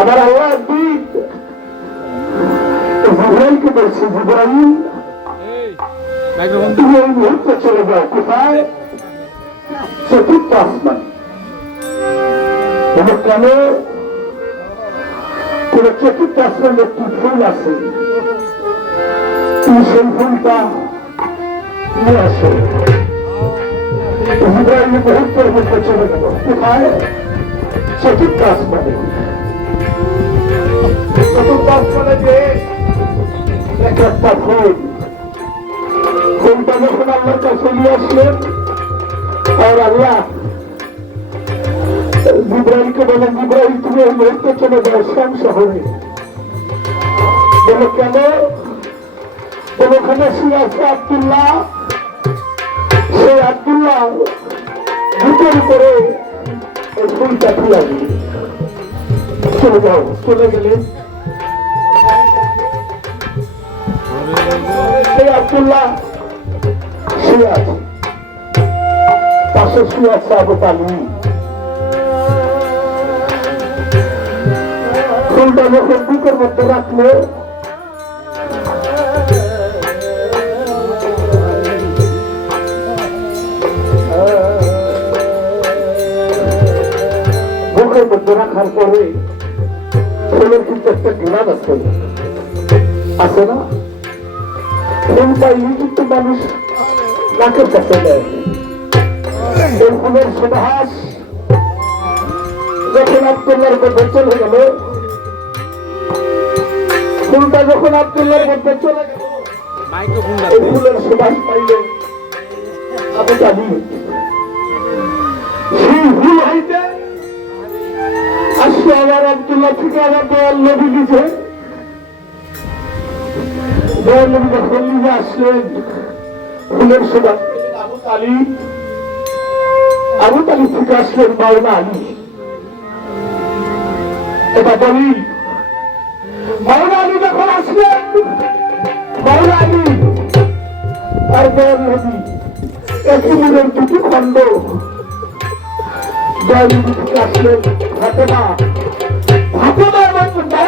আমার আল্লাহ একদিন জিব্রাইলকে বলছে জিব্রাইল তুমি এই মুহূর্তে চলে যাও কোথায়? চতুর্থ আসমান। কেন কোন চতুর্থ আসমান একটি ফুল আছে। তুমি সেই ফুলটা নিয়ে আসো। জিব্রাইল মুহূর্তের মধ্যে চলে গেল কোথায়? চতুর্থ আসমানে চতুর্থ আসমানে যে এক একটা ফুল ফুলটা যখন আল্লাহর কাছে নিয়ে আসলেন আর আল্লাহ জিব্রাইলকে বলেন, জিব্রাইল, তুমি এই মুহূর্তে চলে যাও শ্যাম শহরে। বলো, কেন? ওখানে শুয়ে আছে আবদুল্লাহ। সেই আবদুল্লাহ বুকের উপরে ফুলটা ফুলা দিল চলে যাও, চলে গেলেন সেই আবদুল্লাহ শুয়ে আছে। পাশে শুয়ে আছে আবু তালিম ফুলটা যখন বুকের মধ্যে রাখল মধ্যে রাখার পরে ফুলের কিন্তু একটা গ্লান আছে। আছে না? ফুল পাইলে কিন্তু মানুষ নাকের কাছে ফুলের সুবাস যখন আবদুল্লার মধ্যে চলে গেল, ফুলটা যখন আবদুল্লার মধ্যে চলে গেল, এই ফুলের সুবাস পাইলে আবু জানি সেই ফুল হইতে আসলে আমার আবদুল্লাহ থেকে আমার দয়াল নবী লিখে। দয়াল নবী যখন লিখে আসলেন, ফুলের সুবাস আবু তালিব আবু তালিব থেকে আসলেন মাওলা আলী। এটা বলি মাওলা আলী যখন আসলেন মাওলা আলী আর দয়াল নবী একই মিলের দুটি খণ্ড। দয়াল নবী থেকে আসলেন ফাতেমা।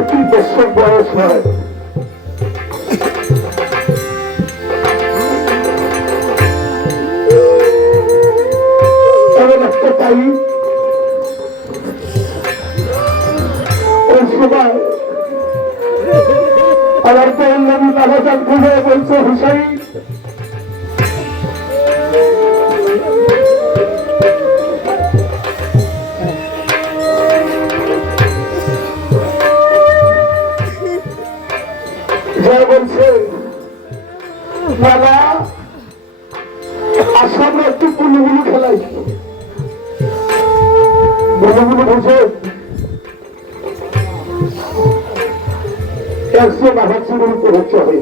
তিন বছর বয়স হয় টাইম ওই সময় আমার দয়াল নবী বাবাজান খুঁজে বলছে হুসাইন বাবা আসামে একটু পুলিগুলি খেলাই। বুঝে বুঝে একশো বাহাত্তর উপরে চড়ে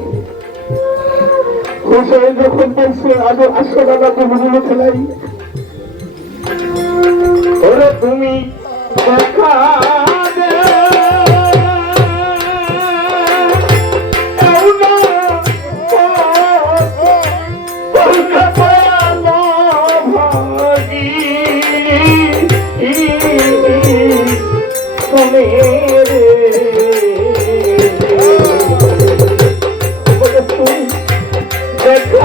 হোসেন যখন বলছে, আজ আসো দাদা বুলুগুলো খেলাই। তুমি দেখা দেখো